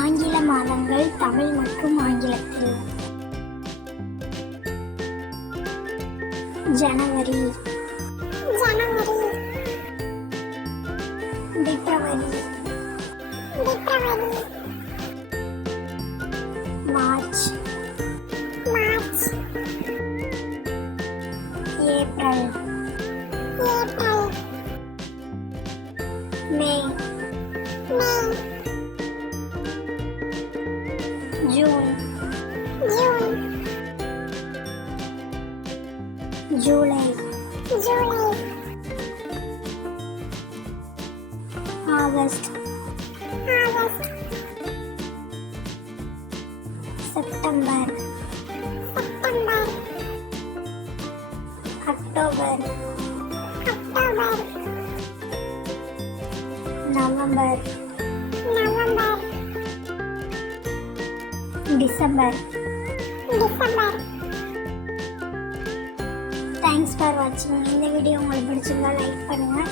ஆங்கில மாதங்கள் தமிழ் மற்றும் ஆங்கிலத்தில். January, February, March, April, May, June, July, August, September, October, November, December. Thanks for வாட்சிங். இந்த வீடியோ உங்களுக்கு பிடிச்சிருந்தா லைக் பண்ணுங்கள்,